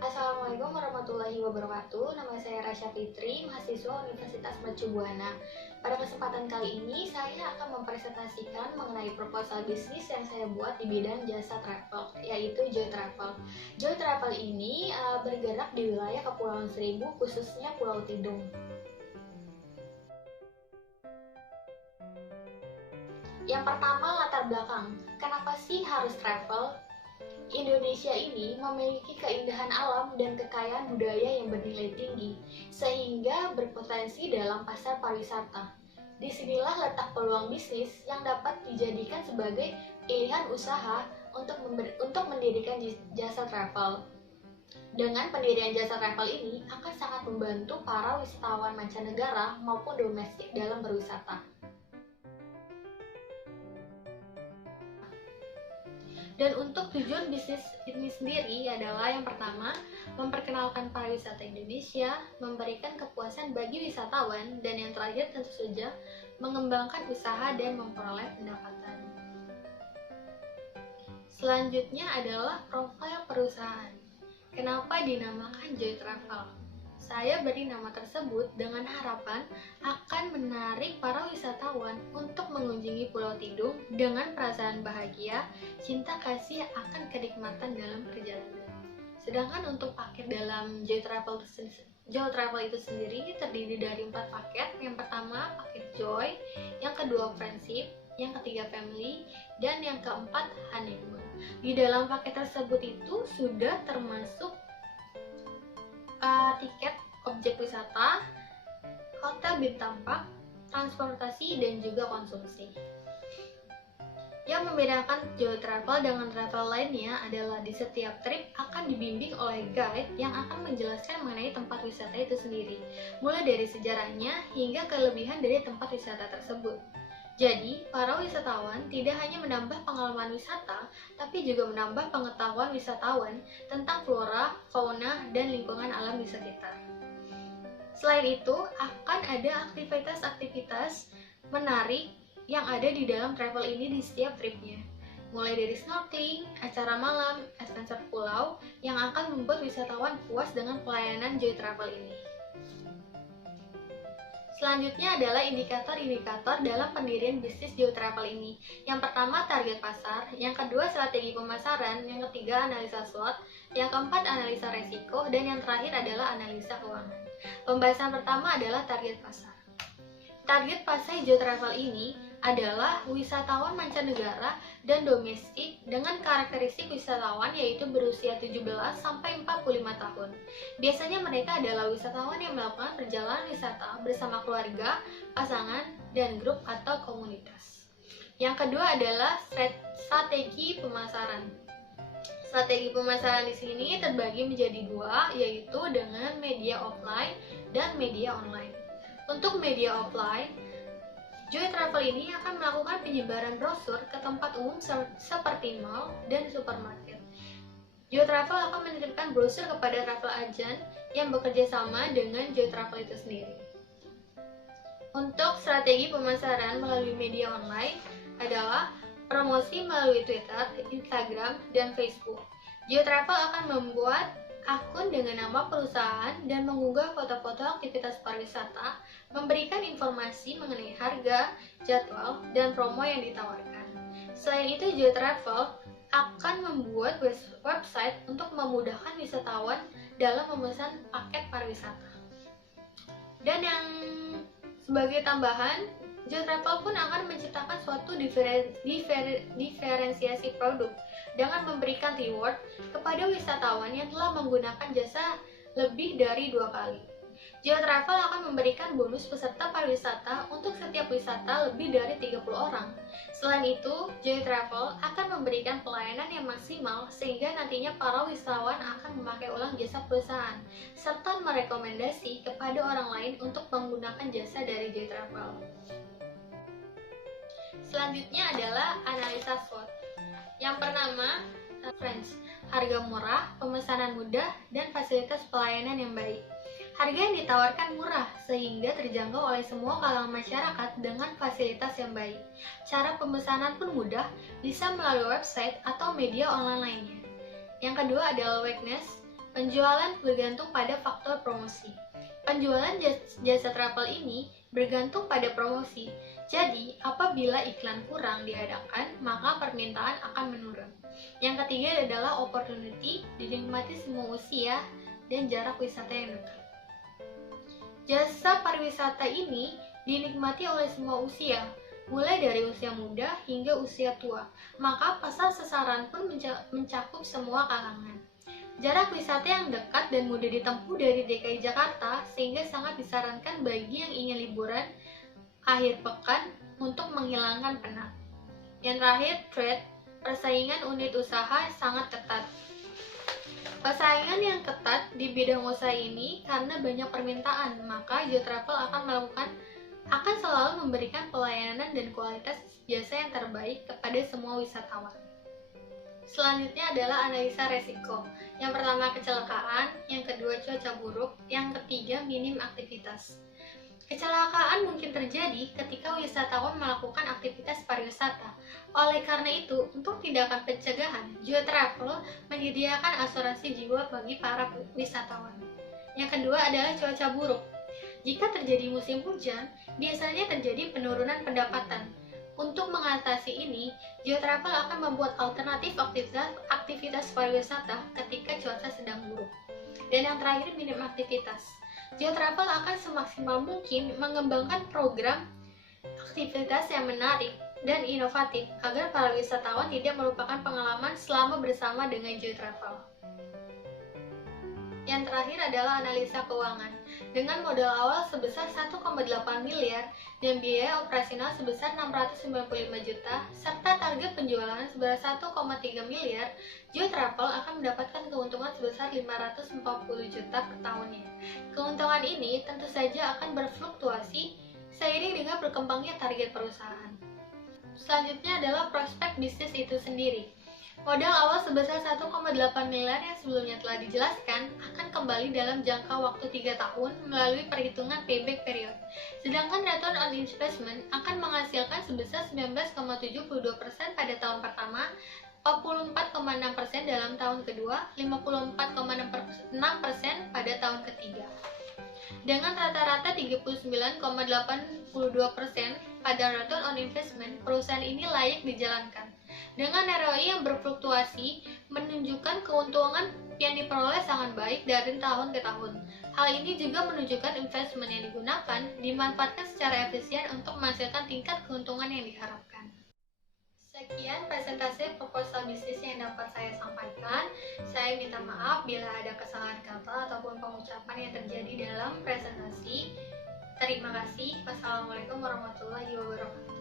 Assalamualaikum warahmatullahi wabarakatuh. Nama saya Rasya Fitri, mahasiswa Universitas Mercu Buana. Pada kesempatan kali ini, saya akan mempresentasikan mengenai proposal bisnis yang saya buat di bidang jasa travel, yaitu Joy Travel. Joy Travel ini bergerak di wilayah Kepulauan Seribu, khususnya Pulau Tidung. Yang pertama, latar belakang. Kenapa sih harus travel? Indonesia ini memiliki keindahan alam dan kekayaan budaya yang bernilai tinggi, sehingga berpotensi dalam pasar pariwisata. Disinilah letak peluang bisnis yang dapat dijadikan sebagai pilihan usaha untuk mendirikan jasa travel. Dengan pendirian jasa travel ini akan sangat membantu para wisatawan mancanegara maupun domestik dalam berwisata. Dan untuk tujuan bisnis ini sendiri adalah yang pertama, memperkenalkan pariwisata Indonesia, memberikan kepuasan bagi wisatawan, dan yang terakhir tentu saja, mengembangkan usaha dan memperoleh pendapatan. Selanjutnya adalah profil perusahaan. Kenapa dinamakan Joy Travel? Saya beri nama tersebut dengan harapan akan menarik para wisatawan untuk mengunjungi Pulau Tidung dengan perasaan bahagia, cinta kasih akan kenikmatan dalam perjalanan. Sedangkan untuk paket dalam Joy Travel itu sendiri terdiri dari 4 paket. Yang pertama paket Joy, yang kedua Friendship, yang ketiga Family, dan yang keempat Honeymoon. Di dalam paket tersebut itu sudah termasuk tiket objek wisata, hotel bintang 4, transportasi, dan juga konsumsi. Yang membedakan Joy Travel dengan travel lainnya adalah di setiap trip akan dibimbing oleh guide yang akan menjelaskan mengenai tempat wisata itu sendiri, mulai dari sejarahnya hingga kelebihan dari tempat wisata tersebut. Jadi, para wisatawan tidak hanya menambah pengalaman wisata, tapi juga menambah pengetahuan wisatawan tentang flora, fauna, dan lingkungan alam di sekitar. Selain itu, akan ada aktivitas-aktivitas menarik yang ada di dalam travel ini di setiap tripnya. Mulai dari snorkeling, acara malam, adventure pulau, yang akan membuat wisatawan puas dengan pelayanan Joy Travel ini. Selanjutnya adalah indikator-indikator dalam pendirian bisnis Joy Travel ini. Yang pertama, target pasar, yang kedua, strategi pemasaran, yang ketiga, analisa SWOT, yang keempat, analisa resiko, dan yang terakhir adalah analisa keuangan. Pembahasan pertama adalah target pasar. Target pasar Joy Travel ini adalah wisatawan mancanegara dan domestik dengan karakteristik wisatawan yaitu berusia 17 sampai 45 tahun. Biasanya mereka adalah wisatawan yang melakukan perjalanan wisata bersama keluarga, pasangan, dan grup atau komunitas. Yang kedua adalah strategi pemasaran. Strategi pemasaran di sini terbagi menjadi dua, yaitu dengan media offline dan media online. Untuk media offline, Joy Travel ini akan melakukan penyebaran brosur ke tempat umum seperti mall dan supermarket. Joy Travel akan menitipkan brosur kepada travel agent yang bekerja sama dengan Joy Travel itu sendiri. Untuk strategi pemasaran melalui media online adalah promosi melalui Twitter, Instagram, dan Facebook. Joy Travel akan membuat akun dengan nama perusahaan dan mengunggah foto-foto aktivitas pariwisata, memberikan informasi mengenai harga, jadwal, dan promo yang ditawarkan. Selain itu, Joy Travel akan membuat website untuk memudahkan wisatawan dalam memesan paket pariwisata. Dan yang sebagai tambahan, Joy Travel pun akan menciptakan suatu diferensiasi produk dengan memberikan reward kepada wisatawan yang telah menggunakan jasa lebih dari 2 kali. Joy Travel akan memberikan bonus peserta pariwisata untuk setiap wisata lebih dari 30 orang. Selain itu, Joy Travel akan memberikan pelayanan yang maksimal sehingga nantinya para wisatawan akan memakai ulang jasa perusahaan serta merekomendasi kepada orang lain untuk menggunakan jasa dari Joy Travel. Selanjutnya adalah analisa SWOT. Yang pertama, Friends, harga murah, pemesanan mudah, dan fasilitas pelayanan yang baik. Harga yang ditawarkan murah sehingga terjangkau oleh semua kalangan masyarakat dengan fasilitas yang baik. Cara pemesanan pun mudah, bisa melalui website atau media online lainnya. Yang kedua adalah Weakness, Penjualan bergantung pada faktor promosi. Penjualan jasa travel ini bergantung pada promosi. Jadi, apabila iklan kurang diadakan, maka permintaan akan menurun. Yang ketiga adalah opportunity, dinikmati semua usia dan jarak wisata yang dekat. Jasa pariwisata ini dinikmati oleh semua usia, mulai dari usia muda hingga usia tua. Maka pasar sasaran pun mencakup semua kalangan. Jarak wisata yang dekat dan mudah ditempuh dari DKI Jakarta sehingga sangat disarankan bagi yang ingin liburan akhir pekan untuk menghilangkan penat. Yang terakhir, trade, persaingan unit usaha sangat ketat. Persaingan yang ketat di bidang usaha ini karena banyak permintaan, maka Geotravel akan selalu memberikan pelayanan dan kualitas jasa yang terbaik kepada semua wisatawan. Selanjutnya adalah analisa resiko. Yang pertama kecelakaan, yang kedua cuaca buruk, yang ketiga minim aktivitas. Kecelakaan mungkin terjadi ketika wisatawan melakukan aktivitas pariwisata. Oleh karena itu, untuk tindakan pencegahan, Geotravel menyediakan asuransi jiwa bagi para wisatawan. Yang kedua adalah cuaca buruk. Jika terjadi musim hujan, biasanya terjadi penurunan pendapatan. Untuk mengatasi ini, Geotravel akan membuat alternatif aktivitas pariwisata ketika cuaca sedang buruk. Dan yang terakhir, minim aktivitas. Geotravel akan semaksimal mungkin mengembangkan program aktivitas yang menarik dan inovatif agar para wisatawan tidak melupakan pengalaman selama bersama dengan Geotravel. Yang terakhir adalah analisa keuangan. Dengan modal awal sebesar 1,8 miliar dan biaya operasional sebesar 695 juta, serta target penjualan sebesar 1,3 miliar, Geotravel akan mendapatkan keuntungan sebesar 540 juta per tahunnya. Keuntungan ini tentu saja akan berfluktuasi seiring dengan berkembangnya target perusahaan. Selanjutnya adalah prospek bisnis itu sendiri. Modal awal sebesar 1,8 miliar yang sebelumnya telah dijelaskan akan kembali dalam jangka waktu 3 tahun melalui perhitungan payback period. Sedangkan return on investment akan menghasilkan sebesar 19,72% pada tahun pertama, 44,6% dalam tahun kedua, 54,6% pada tahun ketiga. Dengan rata-rata 39,82% pada return on investment, perusahaan ini layak dijalankan. Dengan ROI yang berfluktuasi, menunjukkan keuntungan yang diperoleh sangat baik dari tahun ke tahun. Hal ini juga menunjukkan investment yang digunakan dimanfaatkan secara efisien untuk menghasilkan tingkat keuntungan yang diharapkan. Sekian presentasi proposal bisnis yang dapat saya sampaikan. Saya minta maaf bila ada kesalahan kata ataupun pengucapan yang terjadi dalam presentasi. Terima kasih. Wassalamualaikum warahmatullahi wabarakatuh.